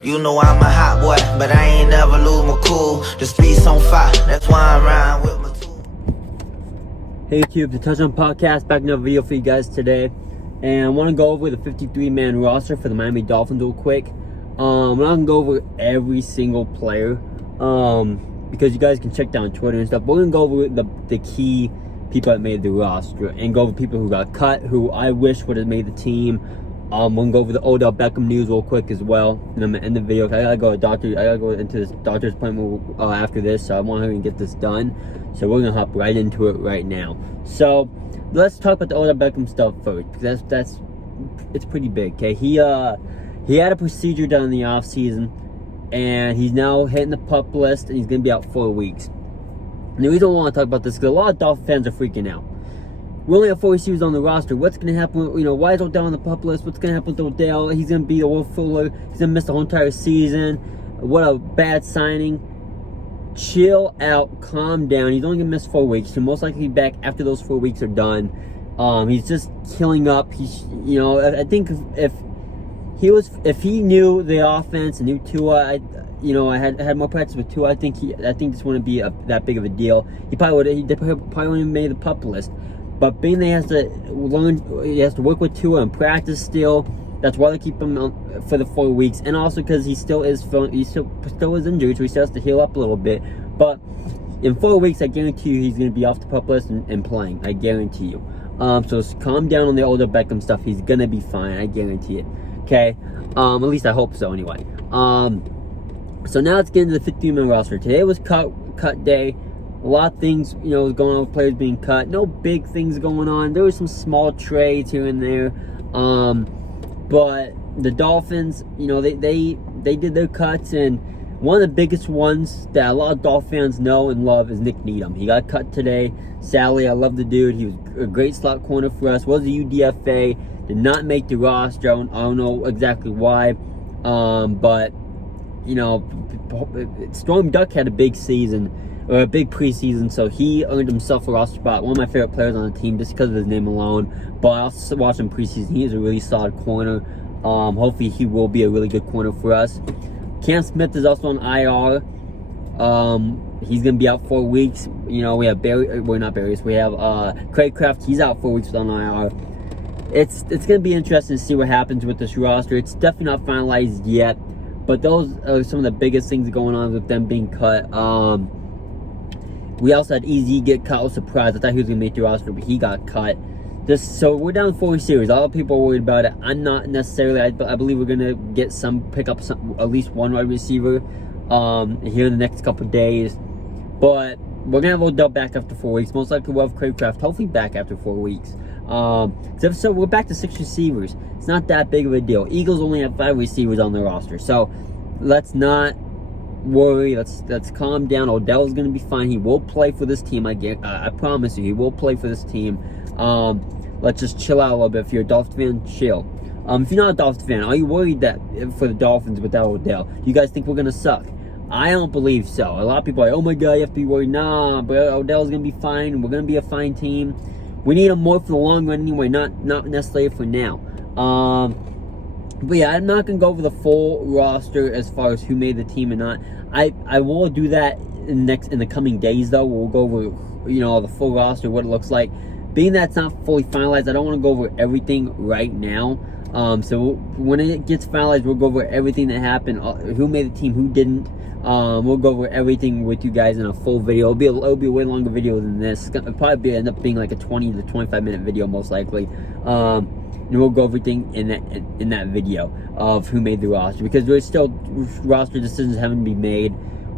You know I'm a hot boy, but I ain't never lose my cool. The speed's on fire, that's why I'm riding with my tool. Hey YouTube, the Touchdown Podcast, back in another video for you guys today. And I want to go over the 53-man roster for the Miami Dolphins real quick. I'm not going to go over every single player, because you guys can check down Twitter and stuff. We're going to go over the key people that made the roster, and go over people who got cut, who I wish would have made the team. We're gonna go over the Odell Beckham news real quick as well, and I'm gonna end the video. I gotta go into this doctor's appointment after this, so I want to get this done. So we're gonna hop right into it right now. So let's talk about the Odell Beckham stuff first, because it's pretty big. Okay, he had a procedure done in the off season, and he's now hitting the PUP list, and he's gonna be out 4 weeks. And the reason I want to talk about this is because a lot of Dolphin fans are freaking out. We only have 4 receivers on the roster. What's going to happen? Why is Odell on the PUP list? What's going to happen with Odell? He's going to be a Will Fuller. He's going to miss the whole entire season. What a bad signing. Chill out. Calm down. He's only going to miss 4 weeks. He'll most likely be back after those 4 weeks are done. He's just killing up. I think if he knew the offense and knew Tua, I had more practice with Tua, I think this wouldn't be that big of a deal. He probably wouldn't have made the PUP list. But being that he has to work with Tua and practice still, that's why they keep him for the 4 weeks. And also because he still is injured, so he still has to heal up a little bit. But in 4 weeks, I guarantee you he's going to be off the PUP list and playing. I guarantee you. So calm down on the Odell Beckham stuff. He's going to be fine. I guarantee it. Okay? At least I hope so anyway. So now let's get into the 50-man roster. Today was cut day. A lot of things, was going on with players being cut. No big things going on. There were some small trades here and there. But the Dolphins, they did their cuts, and one of the biggest ones that a lot of Dolphin fans know and love is Nick Needham. He got cut today. Sadly, I love the dude. He was a great slot corner for us. Was a UDFA. Did not make the roster. I don't know exactly why. But, Storm Duck had a big season. Or a big preseason, so he earned himself a roster spot. One of my favorite players on the team just because of his name alone. But I also watched him preseason. He is a really solid corner. Hopefully he will be a really good corner for us. Cam Smith is also on IR. He's gonna be out 4 weeks. We have we have Craig Kraft. He's out 4 weeks on IR. It's gonna be interesting to see what happens with this roster. It's definitely not finalized yet, but those are some of the biggest things going on with them being cut. We also had EZ get cut. I was surprised. I thought he was going to make the roster, but he got cut. So we're down 4 receivers. A lot of people are worried about it. I'm not necessarily. I believe we're going to pick up at least one wide receiver here in the next couple of days. But we're going to have Odell back after 4 weeks. Most likely we'll have Craig Kraft hopefully back after 4 weeks. So we're back to 6 receivers. It's not that big of a deal. Eagles only have 5 receivers on their roster. So let's not worry. Let's calm down. Odell's gonna be fine. He will play for this team. I promise you, he will play for this team. Let's just chill out a little bit. If you're a Dolphins fan, chill. If you're not a Dolphins fan, are you worried that for the Dolphins without Odell, do you guys think we're gonna suck? I don't believe so. A lot of people are like, oh my god, you have to be worried. Nah, but Odell's gonna be fine. We're gonna be a fine team. We need him more for the long run anyway, not necessarily for now. But yeah, I'm not going to go over the full roster as far as who made the team or not. I will do that in the coming days, though. We'll go over, the full roster, what it looks like. Being that it's not fully finalized, I don't want to go over everything right now. So when it gets finalized, we'll go over everything that happened, who made the team, who didn't. We'll go over everything with you guys in a full video. It'll be a way longer video than this. It'll probably end up being like a 20 to 25 minute video, most likely. And we'll go everything in that video of who made the roster, because there's still roster decisions having to be made.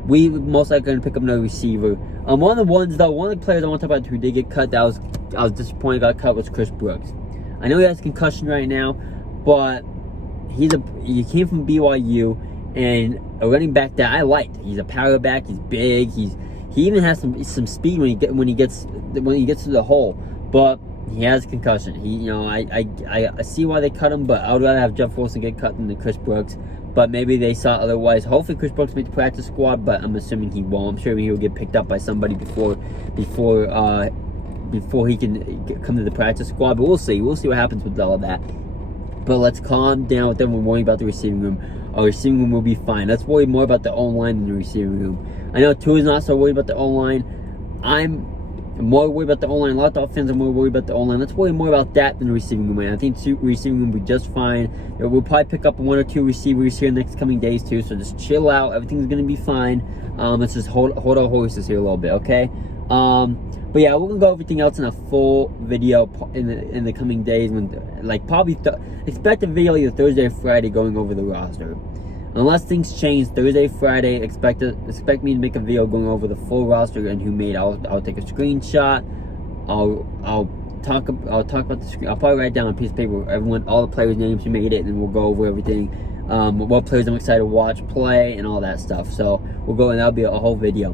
We most likely going to pick up another receiver. One of the players I want to talk about who did get cut that I was disappointed got cut was Chris Brooks. I know he has concussion right now, but he came from BYU, and a running back that I liked. He's a power back. He's big. He even has some speed when he gets to the hole, but he has a concussion. I see why they cut him, but I would rather have Jeff Wilson get cut than Chris Brooks. But maybe they saw otherwise. Hopefully Chris Brooks makes the practice squad, but I'm assuming he won't. I'm sure he will get picked up by somebody before he can come to the practice squad. But we'll see. We'll see what happens with all of that. But let's calm down with them. We're worrying about the receiving room. Our receiving room will be fine. Let's worry more about the O-line than the receiving room. I know Tua's not so worried about the O-line. I'm more worried about the O-line. A lot of Dolphins fans are more worried about the O-line. Let's worry more about that than the receiving room. Man. I think the receiving room will be just fine. We'll probably pick up 1 or 2 receivers here in the next coming days too. So just chill out. Everything's gonna be fine. Let's just hold our horses here a little bit, okay? But yeah, we're gonna go everything else in a full video in the coming days. When probably expect a video either Thursday or Friday going over the roster. Unless things change, Thursday, Friday, expect me to make a video going over the full roster and who made. I'll take a screenshot. I'll talk about the screen. I'll probably write down on a piece of paper all the players' names who made it, and we'll go over everything. What players I'm excited to watch play and all that stuff. So we'll go, and that'll be a whole video.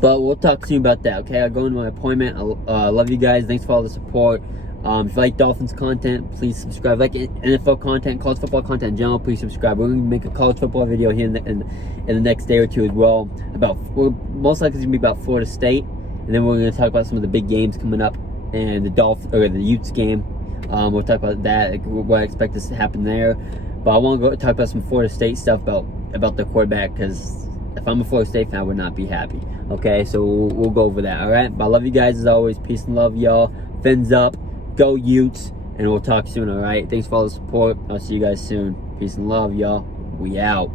But we'll talk soon about that. Okay, I'll go into my appointment. I love you guys. Thanks for all the support. If you like Dolphins content, please subscribe. Like NFL content, college football content in general, please subscribe. We're going to make a college football video here in the next day or two as well. We're most likely going to be about Florida State, and then we're going to talk about some of the big games coming up and the Utes game. We'll talk about that, what I expect to happen there. But I want to talk about some Florida State stuff about the quarterback, because if I'm a Florida State fan, I would not be happy. Okay, so we'll go over that. All right, but I love you guys as always. Peace and love, y'all. Fins up. Go Utes, and we'll talk soon, all right? Thanks for all the support. I'll see you guys soon. Peace and love, y'all. We out.